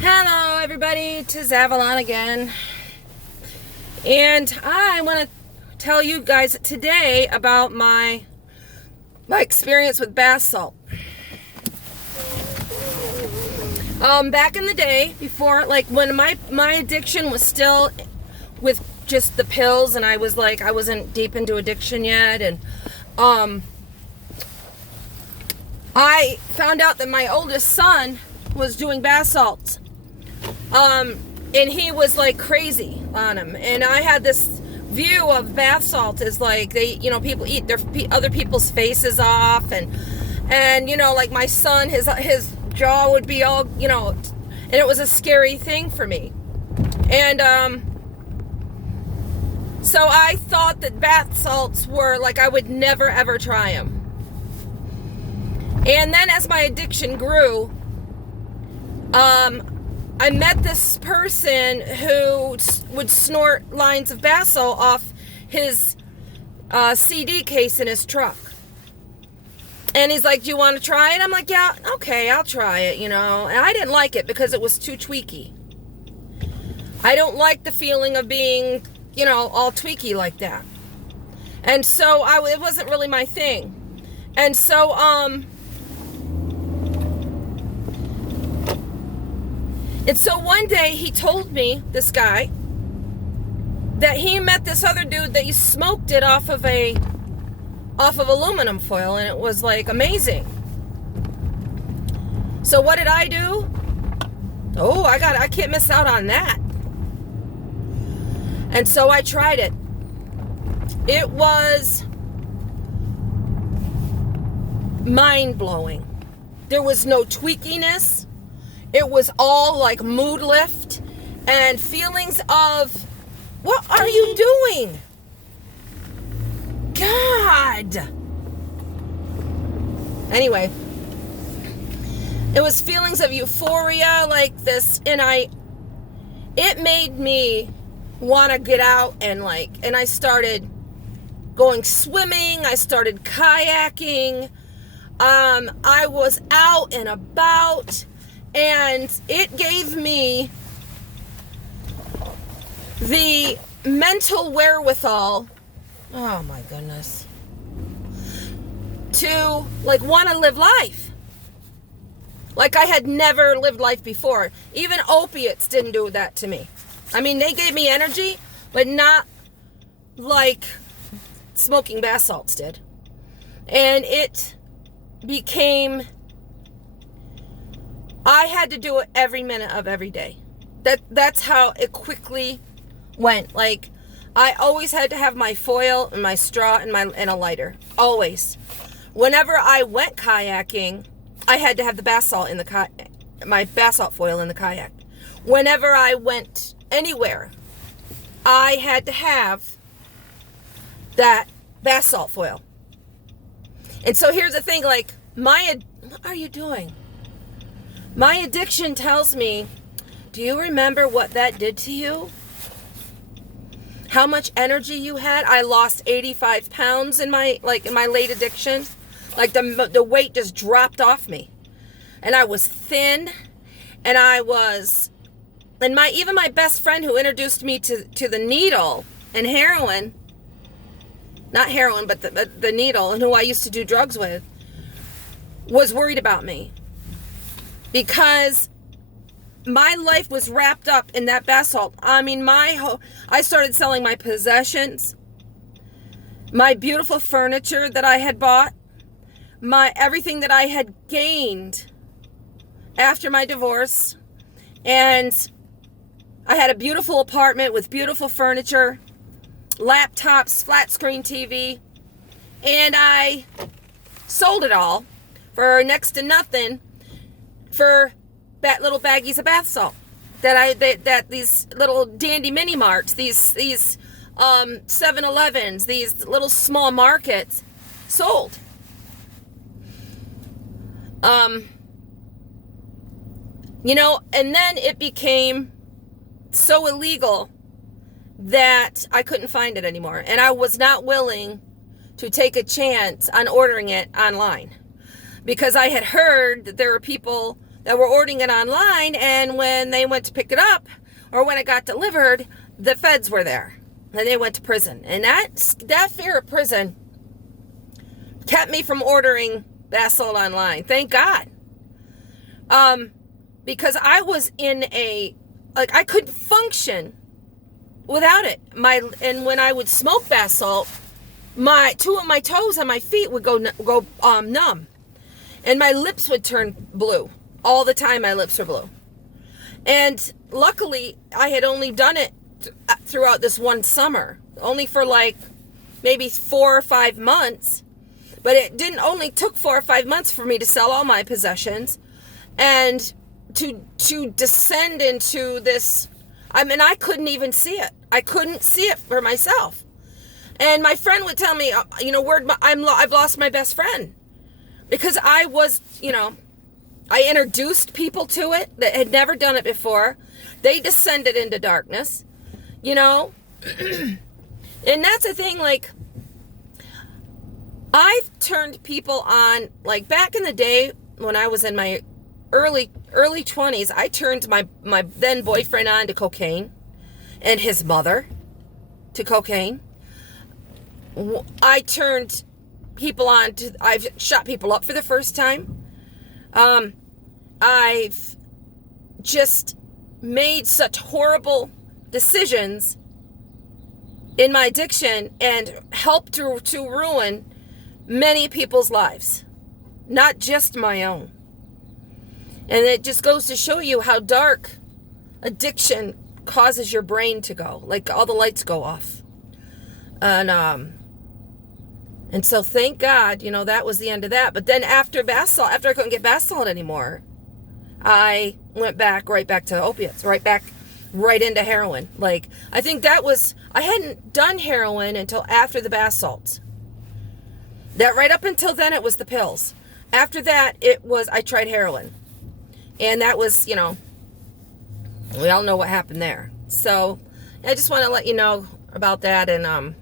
Hello everybody, tis Avalon again. And I want to tell you guys today about my experience with bath salt. Back in the day, before, like when my addiction was still with just the pills, and I wasn't deep into addiction yet, and I found out that my oldest son was doing bath salts. And he was like crazy on them. And I had this view of bath salt as like people eat their other people's faces off, and like my son, his jaw would be all, and it was a scary thing for me. And so I thought that bath salts were like, I would never ever try them. And then as my addiction grew, I met this person who would snort lines of bath salt off his CD case in his truck. And he's like, do you want to try it? I'm like, yeah, okay, I'll try it, And I didn't like it because it was too tweaky. I don't like the feeling of being, all tweaky like that. And so it wasn't really my thing. And so, And so one day he told me, this guy, that he met this other dude that he smoked it off of aluminum foil, and it was like amazing. So what did I do? Oh, I can't miss out on that. And so I tried it. It was mind-blowing. There was no tweakiness. It was all like mood lift and feelings of, what are you doing? God. Anyway, it was feelings of euphoria like this, and it made me want to get out and I started going swimming. I started kayaking. I was out and about. And it gave me the mental wherewithal, oh my goodness, to want to live life. Like I had never lived life before. Even opiates didn't do that to me. I mean, they gave me energy, but not like smoking bath salts did. And it became, I had to do it every minute of every day. That's how it quickly went. Like, I always had to have my foil and my straw and a lighter. Always. Whenever I went kayaking, I had to have the bath salt in my bath salt foil in the kayak. Whenever I went anywhere, I had to have that bath salt foil. And so here's the thing, what are you doing? My addiction tells me, do you remember what that did to you? How much energy you had? I lost 85 pounds in my late addiction. Like the weight just dropped off me. And I was thin, and even my best friend who introduced me to the needle and heroin, not heroin, but the needle, and who I used to do drugs with, was worried about me. Because my life was wrapped up in that bath salt. I mean, I started selling my possessions, my beautiful furniture that I had bought, everything that I had gained after my divorce. And I had a beautiful apartment with beautiful furniture, laptops, flat screen TV, and I sold it all for next to nothing for that little baggies of bath salt that these little dandy mini marts, these 7-Elevens, these little small markets sold. And then it became so illegal that I couldn't find it anymore. And I was not willing to take a chance on ordering it online, because I had heard that there were people that were ordering it online, and when they went to pick it up, or when it got delivered, the feds were there, and they went to prison. And that fear of prison kept me from ordering bath salt online. Thank God. Because I was in I couldn't function without it. And when I would smoke bath salt, two of my toes on my feet would go numb, and my lips would turn blue. All the time my lips were blue. And luckily I had only done it throughout this one summer, only for like maybe 4 or 5 months. But it didn't only took 4 or 5 months for me to sell all my possessions and to descend into this. I mean, I couldn't even see it. I couldn't see it for myself. And my friend would tell me, I've lost my best friend, because I was, I introduced people to it that had never done it before. They descended into darkness, and that's the thing. Like, I've turned people on, like back in the day when I was in my early 20s, I turned my then boyfriend on to cocaine, and his mother to cocaine. I turned people on to, I've shot people up for the first time. I've just made such horrible decisions in my addiction and helped to ruin many people's lives, not just my own. And it just goes to show you how dark addiction causes your brain to go. Like, all the lights go off. And so thank God, that was the end of that. But then after I couldn't get bath salt anymore, I went right back to opiates, right into heroin. Like, I think I hadn't done heroin until after the bath salts. That right up until then, it was the pills. After that, I tried heroin. And that was, we all know what happened there. So I just want to let you know about that. And,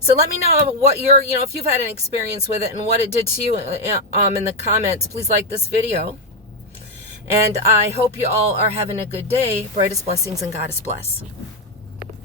so let me know what if you've had an experience with it and what it did to you in the comments. Please like this video. And I hope you all are having a good day. Brightest blessings, and God is blessed.